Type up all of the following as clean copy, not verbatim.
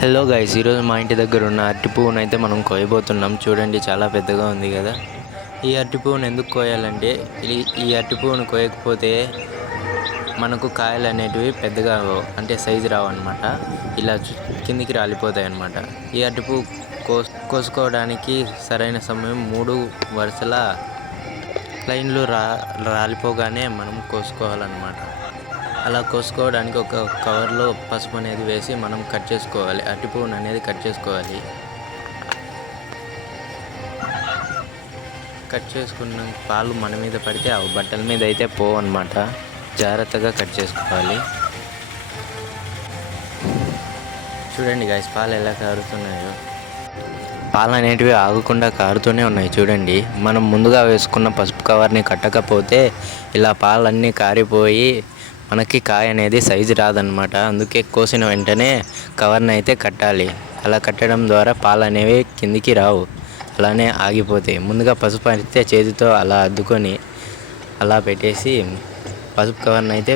Hello guys, ఈరోజు మా ఇంటి దగ్గర ఉన్న అరటి పువ్వును అయితే మనం కోయబోతున్నాం. చూడండి, చాలా పెద్దగా ఉంది కదా. ఈ అరటి పువ్వును ఎందుకు కోయాలంటే, ఈ అరటి పువ్వును కోయకపోతే మనకు కాయలు అనేటివి పెద్దగా అంటే సైజు రావు అనమాట. ఇలా కిందికి రాలిపోతాయి అన్నమాట. ఈ అరటి పువ్వు కోసుకోవడానికి సరైన సమయం 3 వరుసల లైన్లు రాలిపోగానే మనం కోసుకోవాలన్నమాట. అలా కోసుకోవడానికి ఒక కవర్లో పసుపు అనేది వేసి మనం కట్ చేసుకోవాలి. అరటి పువ్వును అనేది కట్ చేసుకోవాలి. కట్ చేసుకున్న పాలు మన మీద పడితే ఆ బట్టల మీద అయితే పోవు అన్నమాట. జాగ్రత్తగా కట్ చేసుకోవాలి. చూడండి గాయస్, పాలు ఎలా కారుతున్నాయో. పాలు అనేటివి ఆగకుండా కారుతూనే ఉన్నాయి. చూడండి, మనం ముందుగా వేసుకున్న పసుపు కవర్ని కట్టకపోతే ఇలా పాలన్నీ కారిపోయి మనకి కాయ అనేది సైజు రాదనమాట. అందుకే కోసిన వెంటనే కవర్ని అయితే కట్టాలి. అలా కట్టడం ద్వారా పాలు అనేవి కిందికి రావు, అలానే ఆగిపోతాయి. ముందుగా పసుపు అయితే చేతితో అలా అద్దుకొని అలా పెట్టేసి పసుపు కవర్ని అయితే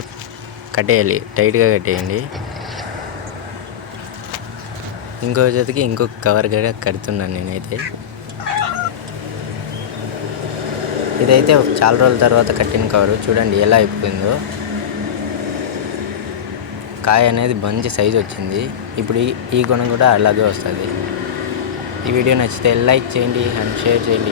కట్టేయాలి. టైట్గా కట్టేయండి. ఇంకో చేతికి ఇంకొక కవర్ కూడా కడుతున్నాను నేనైతే. ఇదైతే చాలా రోజుల తర్వాత కట్టిన కవరు. చూడండి ఎలా అయిపోయిందో. కాయ అనేది మంచి సైజు వచ్చింది. ఇప్పుడు ఈ గుణం కూడా అలాగే వస్తుంది. ఈ వీడియో నచ్చితే లైక్ చేయండి అండ్ షేర్ చేయండి.